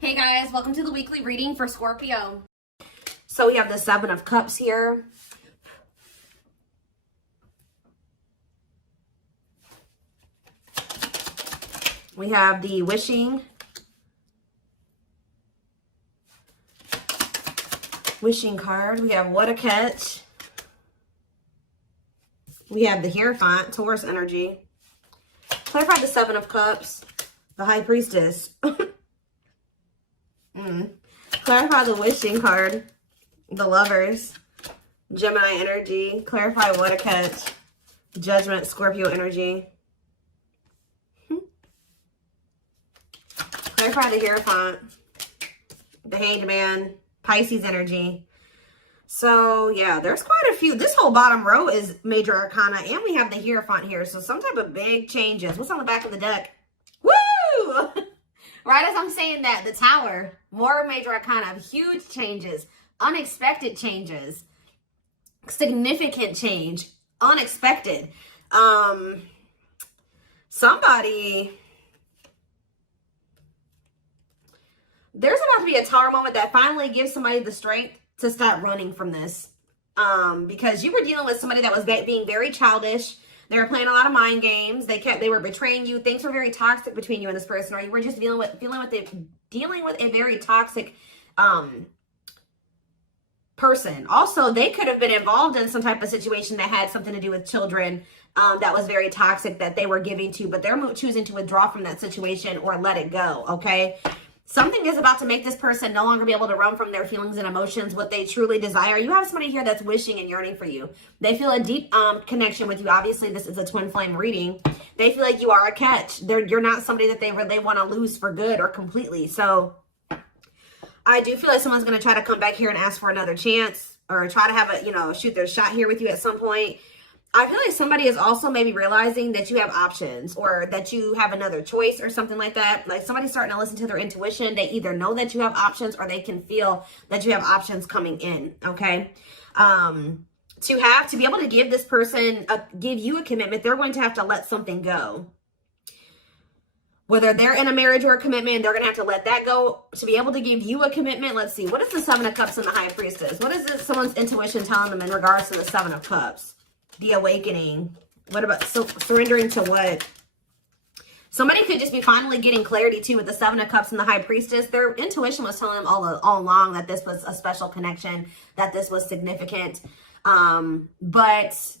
Hey guys, welcome to the weekly reading for Scorpio. So we have the Seven of Cups here. We have the wishing card. We have what a catch. We have the Hierophant, Taurus energy. Clarify the Seven of Cups, the High Priestess. Clarify the wishing card, the Lovers, Gemini energy. Clarify what a catch, Judgment, Scorpio energy. Clarify the Hierophant, the Hanged Man, Pisces energy. So yeah, there's quite a few. This whole bottom row is major arcana, and we have the Hierophant here. So some type of big changes. What's on the back of the deck? Woo! Right as I'm saying that, the Tower, more major arcana, huge changes, unexpected changes, significant change, unexpected. Somebody, there's about to be a Tower moment that finally gives somebody the strength to start running from this. Because you were dealing with somebody that was being very childish. They were playing a lot of mind games. They were betraying you. Things were very toxic between you and this person, or you were just dealing with a very toxic person. Also, they could have been involved in some type of situation that had something to do with children that was very toxic that they were giving to, but they're choosing to withdraw from that situation or let it go, okay? Something is about to make this person no longer be able to run from their feelings and emotions, what they truly desire. You have somebody here that's wishing and yearning for you. They feel a deep connection with you. Obviously, this is a twin flame reading. They feel like you are a catch. You're not somebody that they want to lose for good or completely. So I do feel like someone's going to try to come back here and ask for another chance or try to have a, shoot their shot here with you at some point. I feel like somebody is also maybe realizing that you have options or that you have another choice or something like that. Like somebody's starting to listen to their intuition. They either know that you have options or they can feel that you have options coming in, okay? To be able to give this person, give you a commitment, they're going to have to let something go. Whether they're in a marriage or a commitment, they're going to have to let that go to be able to give you a commitment. Let's see. What is the Seven of Cups and the High Priestess? What is this, someone's intuition telling them in regards to the Seven of Cups? The awakening. What about surrendering to what? Somebody could just be finally getting clarity too with the Seven of Cups and the High Priestess. Their intuition was telling them all along that this was a special connection, that this was significant. But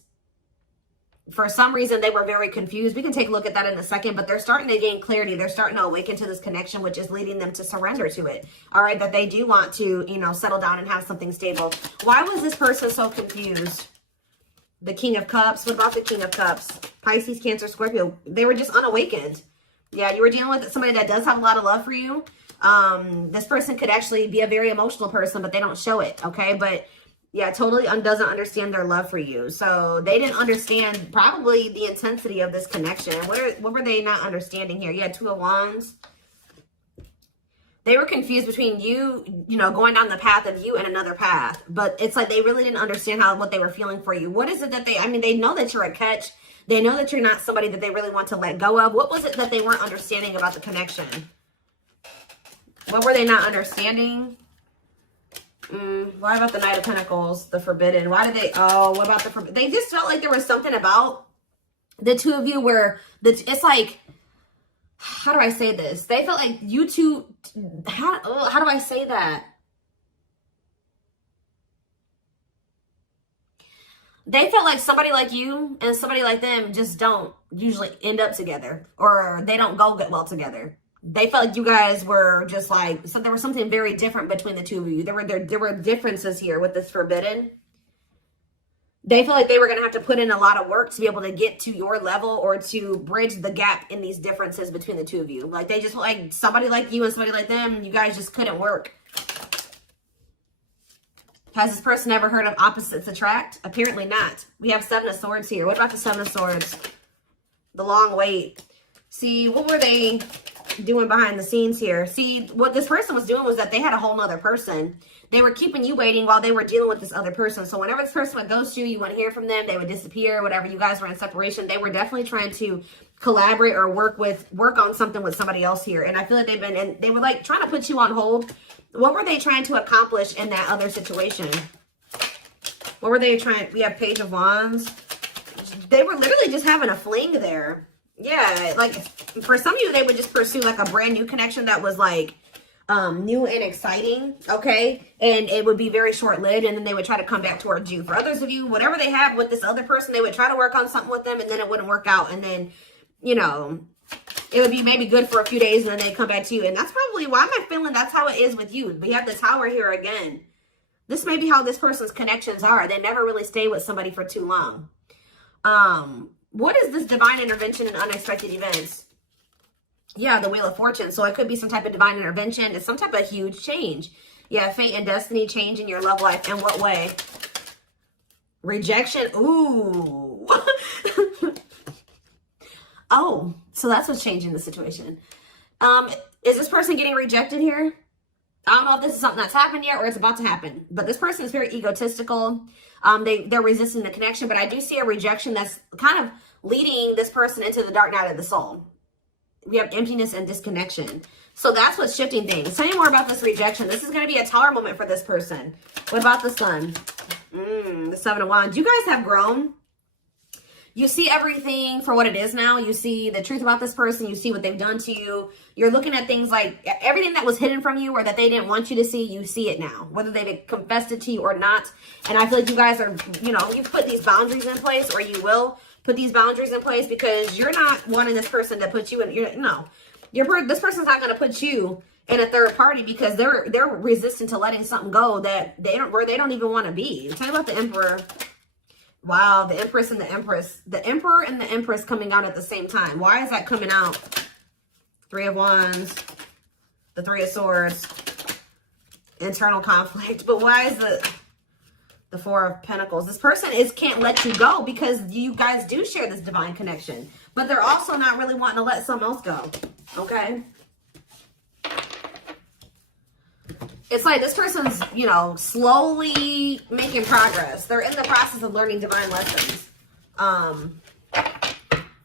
for some reason, they were very confused. We can take a look at that in a second, but they're starting to gain clarity. They're starting to awaken to this connection, which is leading them to surrender to it. All right, that they do want to, settle down and have something stable. Why was this person so confused? The King of Cups. What about the King of Cups? Pisces, Cancer, Scorpio. They were just unawakened. Yeah, you were dealing with somebody that does have a lot of love for you. This person could actually be a very emotional person, but they don't show it, okay? But yeah, totally doesn't understand their love for you. So they didn't understand probably the intensity of this connection. What were they not understanding here? You had Two of Wands. They were confused between you, going down the path of you and another path. But it's like they really didn't understand what they were feeling for you. What is it that they know that you're a catch. They know that you're not somebody that they really want to let go of. What was it that they weren't understanding about the connection? What were they not understanding? What about the Knight of Pentacles, the Forbidden? What about the Forbidden? They just felt like there was something about the two of you where it's like, how do I say this? They felt like you two, how do I say that? They felt like somebody like you and somebody like them just don't usually end up together, or they don't go well together. They felt like you guys were just like, so there was something very different between the two of you. There were differences here with this Forbidden. They feel like they were going to have to put in a lot of work to be able to get to your level or to bridge the gap in these differences between the two of you. Like they just like somebody like you and somebody like them, you guys just couldn't work. Has this person ever heard of opposites attract? Apparently not. We have Seven of Swords here. What about the Seven of Swords? The long wait. See, what were they doing behind the scenes here? See, what this person was doing was that they had a whole nother person. They were keeping you waiting while they were dealing with this other person. So whenever this person would ghost you, you wouldn't hear from them. They would disappear. Whatever, you guys were in separation. They were definitely trying to collaborate or work on something with somebody else here. And I feel like they were like trying to put you on hold. What were they trying to accomplish in that other situation? What were they trying? We have Page of Wands. They were literally just having a fling there. Yeah, like for some of you, they would just pursue like a brand new connection that was like new and exciting, okay? And it would be very short-lived, and then they would try to come back towards you. For others of you, whatever they have with this other person, they would try to work on something with them, and then it wouldn't work out. And then, you know, it would be maybe good for a few days, and then they come back to you. And that's probably why I'm feeling that's how it is with you. We have the Tower here again. This may be how this person's connections are. They never really stay with somebody for too long. What is this divine intervention and unexpected events? Yeah, the Wheel of Fortune. So it could be some type of divine intervention. It's some type of huge change. Yeah, fate and destiny change in your love life. In what way? Rejection. Ooh. Oh, so that's what's changing the situation. Is this person getting rejected here? I don't know if this is something that's happened yet or it's about to happen. But this person is very egotistical. They're resisting the connection. But I do see a rejection that's kind of leading this person into the dark night of the soul. We have emptiness and disconnection. So that's what's shifting things. Tell me more about this rejection. This is going to be a Tower moment for this person. What about the Sun? The Seven of Wands. You guys have grown. You see everything for what it is now. You see the truth about this person. You see what they've done to you. You're looking at things like everything that was hidden from you or that they didn't want you to see, you see it now. Whether they've confessed it to you or not. And I feel like you guys are, you know, you've put these boundaries in place, or you will put these boundaries in place, because you're not wanting this person to put you in, this person's not going to put you in a third party, because they're resistant to letting something go that they don't even want to be. Tell me about the Emperor. Wow, the Empress and the Empress. The Emperor and the Empress coming out at the same time. Why is that coming out? Three of Wands, the Three of Swords, internal conflict. But why is the Four of Pentacles? This person can't let you go, because you guys do share this divine connection. But they're also not really wanting to let something else go. Okay? It's like this person's, you know, slowly making progress. They're in the process of learning divine lessons.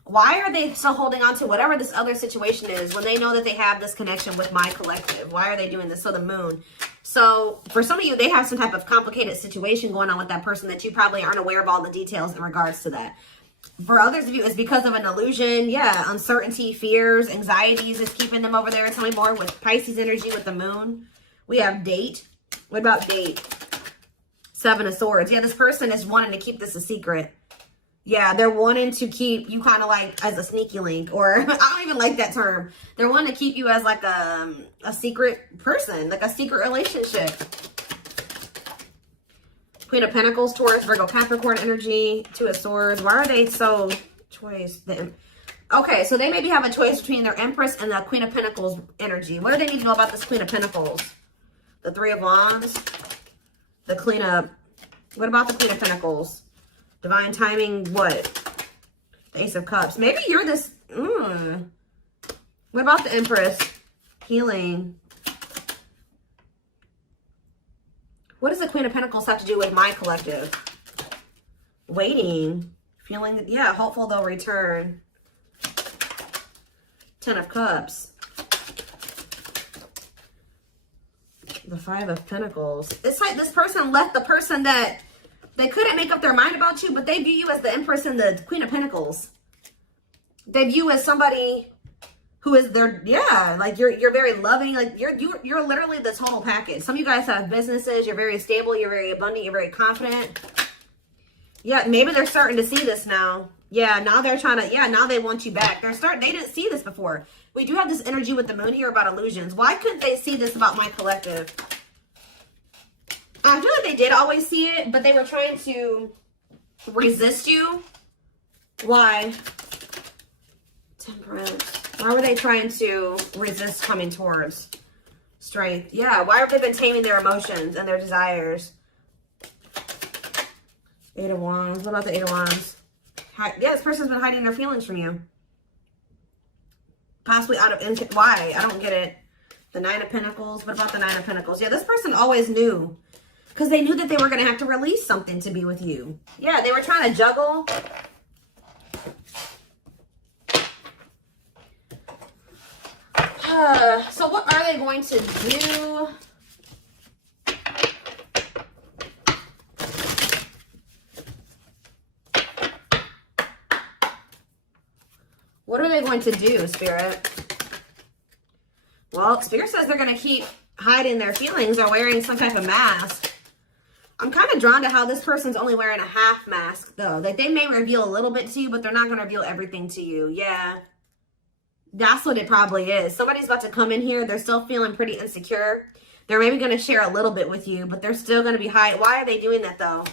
Why are they still holding on to whatever this other situation is when they know that they have this connection with my collective? Why are they doing this? So the Moon. So for some of you, they have some type of complicated situation going on with that person that you probably aren't aware of all the details in regards to that. For others of you, it's because of an illusion. Yeah, uncertainty, fears, anxieties is keeping them over there. Tell me more with Pisces energy with the Moon. We have Date. What about Date? Seven of Swords. Yeah, this person is wanting to keep this a secret. Yeah, they're wanting to keep you kind of like as a sneaky link, or I don't even like that term. They're wanting to keep you as like a secret person, like a secret relationship. Queen of Pentacles, Taurus, Virgo, Capricorn energy, Two of Swords. Why are they so choice? Okay, so they maybe have a choice between their Empress and the Queen of Pentacles energy. What do they need to know about this Queen of Pentacles? The Three of Wands, the Queen of, what about the Queen of Pentacles? Divine timing, what? The Ace of Cups. Maybe you're this, What about the Empress? Healing. What does the Queen of Pentacles have to do with my collective? Waiting. Feeling, yeah, hopeful they'll return. Ten of Cups. The Five of Pentacles. It's like this person left the person that they couldn't make up their mind about you, but they view you as the Empress and the Queen of Pentacles. They view you as somebody who is their, yeah, like you're very loving. Like you're literally the total package. Some of you guys have businesses. You're very stable. You're very abundant. You're very confident. Yeah, maybe they're starting to see this now. Yeah, now they're trying to, yeah, now they want you back. They didn't see this before. We do have this energy with the Moon here about illusions. Why couldn't they see this about my collective? I feel like they did always see it, but they were trying to resist you. Why? Temperance. Why were they trying to resist coming towards Strength? Yeah, why have they been taming their emotions and their desires? Eight of Wands. What about the Eight of Wands? Yeah, this person's been hiding their feelings from you. Possibly out of, why? I don't get it. The Nine of Pentacles. What about the Nine of Pentacles? Yeah, this person always knew. Because they knew that they were going to have to release something to be with you. Yeah, they were trying to juggle. So what are they going to do? What are they going to do, Spirit? Well, Spirit says they're going to keep hiding their feelings or wearing some type of mask. I'm kind of drawn to how this person's only wearing a half mask, though. Like, they may reveal a little bit to you, but they're not going to reveal everything to you. Yeah. That's what it probably is. Somebody's about to come in here. They're still feeling pretty insecure. They're maybe going to share a little bit with you, but they're still going to be hiding. Why are they doing that, though?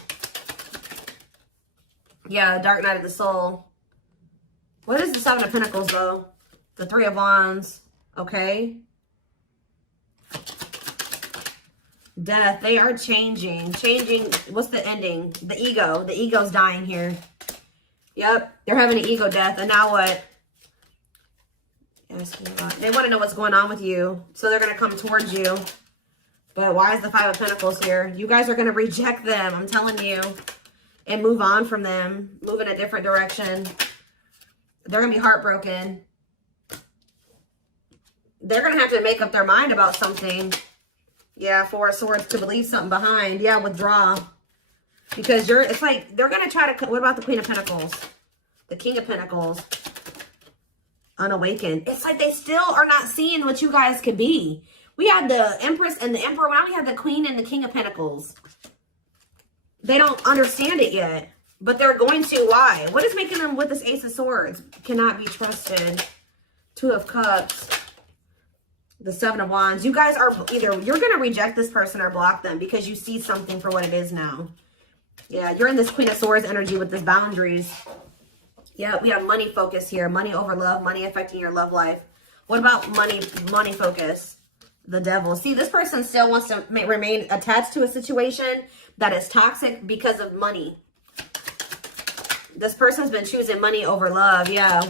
Yeah, Dark Night of the Soul. What is the Seven of Pentacles, though? The Three of Wands. Okay. Death. They are changing. Changing. What's the ending? The ego. The ego's dying here. Yep. They're having an ego death. And now what? They want to know what's going on with you. So they're going to come towards you. But why is the Five of Pentacles here? You guys are going to reject them. I'm telling you. And move on from them. Move in a different direction. They're going to be heartbroken. They're going to have to make up their mind about something. Yeah, Four of Swords, to leave something behind. Yeah, withdraw. Because it's like, they're going to try to, what about the Queen of Pentacles? The King of Pentacles. Unawakened. It's like they still are not seeing what you guys could be. We had the Empress and the Emperor. Now we have the Queen and the King of Pentacles. They don't understand it yet. But they're going to. Why? What is making them with this Ace of Swords? Cannot be trusted. Two of Cups. The Seven of Wands. You guys are either, you're going to reject this person or block them because you see something for what it is now. Yeah, you're in this Queen of Swords energy with this boundaries. Yeah, we have money focus here. Money over love. Money affecting your love life. What about money focus? The Devil. See, this person still wants to remain attached to a situation that is toxic because of money. This person's been choosing money over love. Yeah.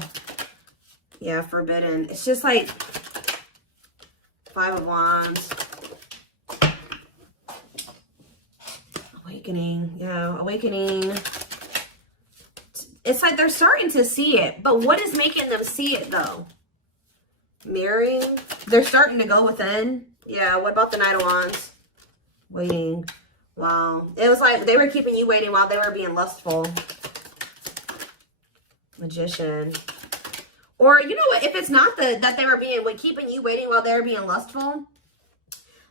Yeah, forbidden. It's just like Five of Wands. Awakening. Yeah, awakening. It's like they're starting to see it. But what is making them see it, though? Mirroring. They're starting to go within. Yeah, what about the Knight of Wands? Waiting. Wow. It was like they were keeping you waiting while they were being lustful. Magician. Or, you know what? If it's not that they were keeping you waiting while they were being lustful,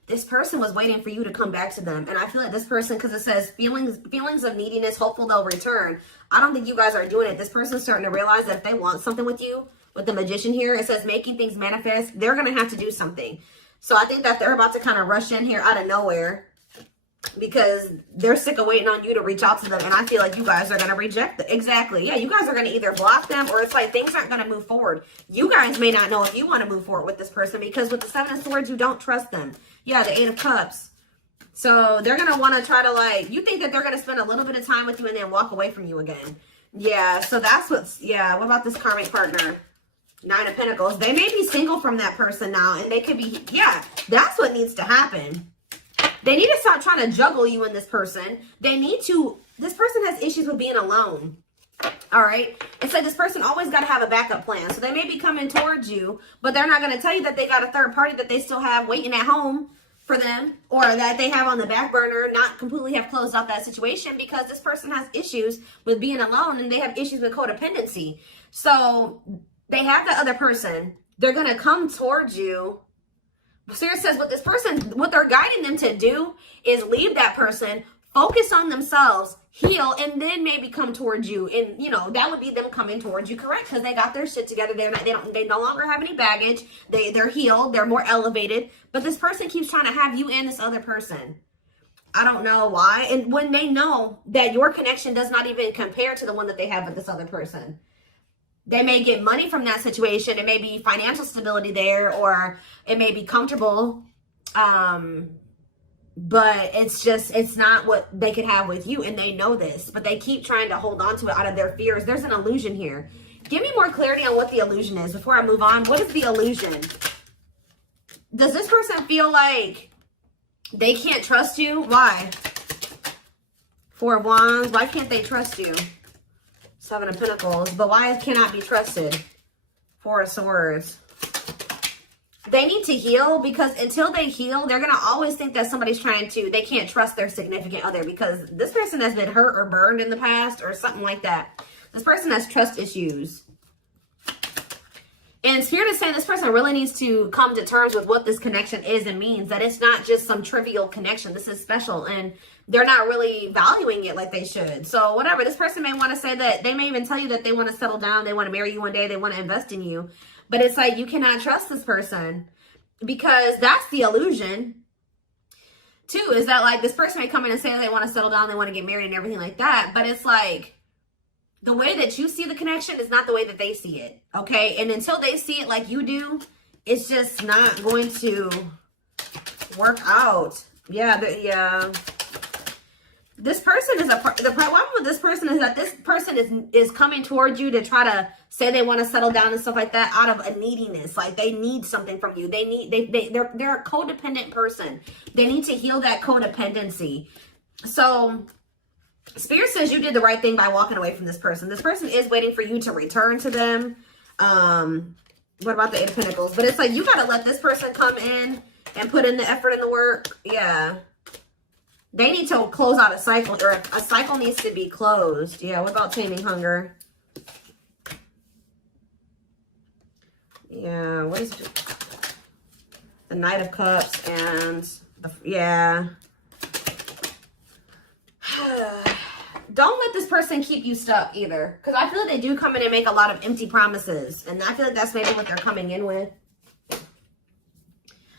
this person was waiting for you to come back to them. And I feel like this person, because it says feelings of neediness, hopeful they'll return. I don't think you guys are doing it. This person's starting to realize that if they want something with you, with the Magician here, it says making things manifest, they're going to have to do something. So I think that they're about to kind of rush in here out of nowhere because they're sick of waiting on you to reach out to them. And I feel like you guys are going to reject them. Exactly. Yeah, you guys are going to either block them or it's like things aren't going to move forward. You guys may not know if you want to move forward with this person because with the Seven of Swords, you don't trust them. Yeah, the Eight of Cups. So they're going to want to try to like, you think that they're going to spend a little bit of time with you and then walk away from you again. Yeah, so that's what's, yeah, what about this karmic partner? Nine of Pentacles. They may be single from that person now and they could be, yeah, that's what needs to happen. They need to stop trying to juggle you and this person. They need to, this person has issues with being alone. All right. It's like this person always got to have a backup plan. So they may be coming towards you, but they're not going to tell you that they got a third party that they still have waiting at home for them or that they have on the back burner, not completely have closed out that situation because this person has issues with being alone and they have issues with codependency. So they have the other person. They're going to come towards you. Spirit says what this person, what they're guiding them to do is leave that person, focus on themselves, heal, and then maybe come towards you. And, you know, that would be them coming towards you, correct? Because they got their shit together. They no longer have any baggage. They're healed. They're more elevated. But this person keeps trying to have you and this other person. I don't know why. And when they know that your connection does not even compare to the one that they have with this other person. They may get money from that situation. It may be financial stability there, or it may be comfortable. But it's not what they could have with you. And they know this, but they keep trying to hold on to it out of their fears. There's an illusion here. Give me more clarity on what the illusion is before I move on. What is the illusion? Does this person feel like they can't trust you? Why? Four of Wands. Why can't they trust you? Seven of Pentacles. But why cannot be trusted? Four of Swords. They need to heal, because until they heal, they're going to always think that somebody's they can't trust their significant other, because this person has been hurt or burned in the past or something like that. This person has trust issues. And Spirit is saying this person really needs to come to terms with what this connection is and means, that it's not just some trivial connection. This is special, and they're not really valuing it like they should. So whatever, this person may want to say that, they may even tell you that they want to settle down, they want to marry you one day, they want to invest in you. But it's like, you cannot trust this person, because that's the illusion too, is that like this person may come in and say they want to settle down, they want to get married and everything like that. But it's like, the way that you see the connection is not the way that they see it, okay? And until they see it like you do, it's just not going to work out. Yeah, This person is the problem with this person is that this person is coming towards you to try to say they want to settle down and stuff like that out of a neediness. Like, they need something from you. They're a codependent person. They need to heal that codependency. So Spirit says you did the right thing by walking away from this person. This person is waiting for you to return to them. What about the Eight of Pentacles? But it's like, you got to let this person come in and put in the effort and the work. Yeah. They need to close out a cycle, or a cycle needs to be closed. Yeah, what about taming hunger? Yeah, what is it? The Knight of Cups and yeah. Don't let this person keep you stuck either, because I feel like they do come in and make a lot of empty promises, and I feel like that's maybe what they're coming in with.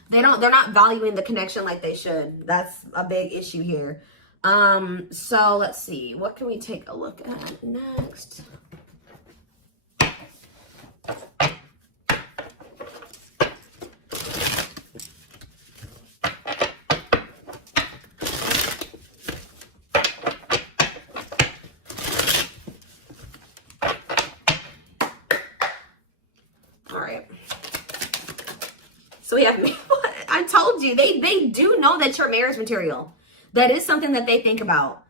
They're not valuing the connection like they should. That's a big issue here. So let's see, what can we take a look at next? So we have, I told you, they do know that you're marriage material. That is something that they think about.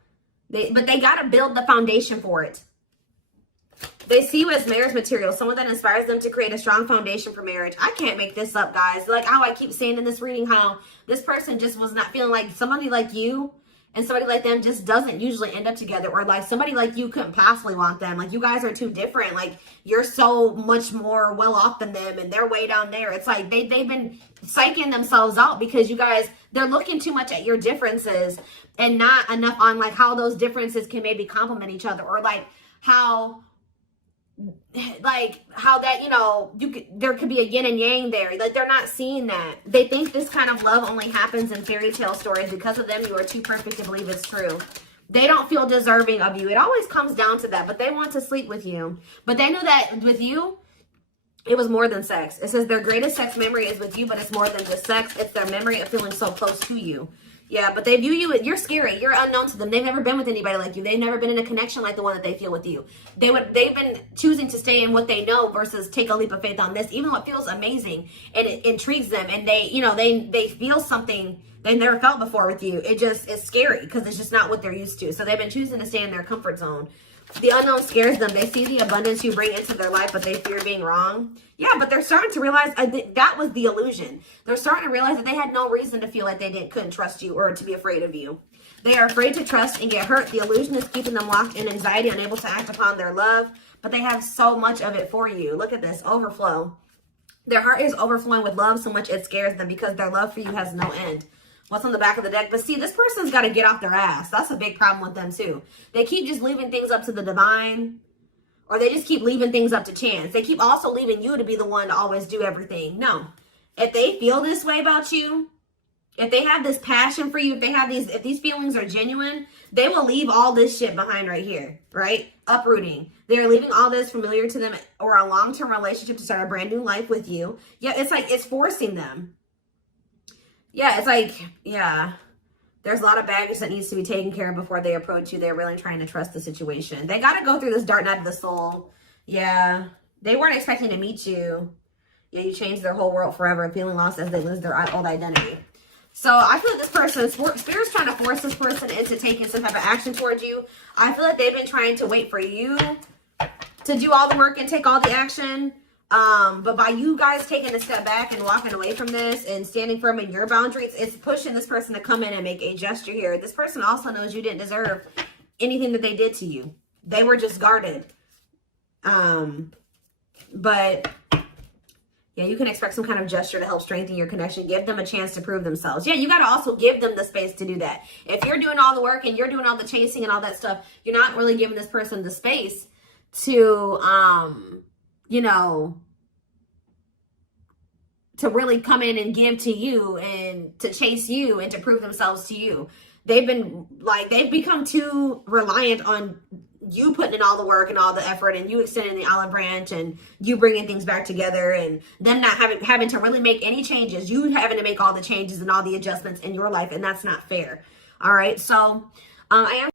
But they got to build the foundation for it. They see you as marriage material, someone that inspires them to create a strong foundation for marriage. I can't make this up, guys. Like how I keep saying in this reading, how this person just was not feeling like somebody like you and somebody like them just doesn't usually end up together, or like somebody like you couldn't possibly want them. Like, you guys are too different. Like, you're so much more well off than them, and they're way down there. It's like they've been psyching themselves out because you guys, they're looking too much at your differences and not enough on like how those differences can maybe complement each other, or like how that, you know, there could be a yin and yang there. Like, they're not seeing that. They think this kind of love only happens in fairy tale stories. Because of them, you are too perfect to believe it's true. They don't feel deserving of you. It always comes down to that, but they want to sleep with you. But they knew that with you, it was more than sex. It says their greatest sex memory is with you, but it's more than just sex. It's their memory of feeling so close to you. Yeah, but they view you, you're scary. You're unknown to them. They've never been with anybody like you. They've never been in a connection like the one that they feel with you. They've been choosing to stay in what they know versus take a leap of faith on this, even though it feels amazing and it intrigues them, and they, you know, they feel something they never felt before with you. It just is scary because it's just not what they're used to. So they've been choosing to stay in their comfort zone. The unknown scares them. They see the abundance you bring into their life, but they fear being wrong. Yeah, but they're starting to realize that was the illusion. They're starting to realize that they had no reason to feel like they couldn't trust you or to be afraid of you. They are afraid to trust and get hurt. The illusion is keeping them locked in anxiety, unable to act upon their love, but they have so much of it for you. Look at this, overflow. Their heart is overflowing with love so much it scares them because their love for you has no end. What's on the back of the deck? But see, this person's got to get off their ass. That's a big problem with them too. They keep just leaving things up to the divine, or they just keep leaving things up to chance. They keep also leaving you to be the one to always do everything. No. If they feel this way about you, if they have this passion for you, if these feelings are genuine, they will leave all this shit behind right here, right? Uprooting. They're leaving all this familiar to them or a long-term relationship to start a brand new life with you. Yeah, it's like it's forcing them. Yeah, it's like, yeah, there's a lot of baggage that needs to be taken care of before they approach you. They're really trying to trust the situation. They got to go through this dark night of the soul. Yeah, they weren't expecting to meet you. Yeah, you changed their whole world forever, feeling lost as they lose their old identity. So I feel like this person, Spirit's trying to force this person into taking some type of action towards you. I feel like they've been trying to wait for you to do all the work and take all the action. But by you guys taking a step back and walking away from this and standing firm in your boundaries, it's pushing this person to come in and make a gesture here. This person also knows you didn't deserve anything that they did to you. They were just guarded. But yeah, you can expect some kind of gesture to help strengthen your connection. Give them a chance to prove themselves. Yeah, you got to also give them the space to do that. If you're doing all the work and you're doing all the chasing and all that stuff, you're not really giving this person the space to, you know, to really come in and give to you and to chase you and to prove themselves to you. They've become too reliant on you putting in all the work and all the effort and you extending the olive branch and you bringing things back together and them not having to really make any changes. You having to make all the changes and all the adjustments in your life, and that's not fair. All right. So I am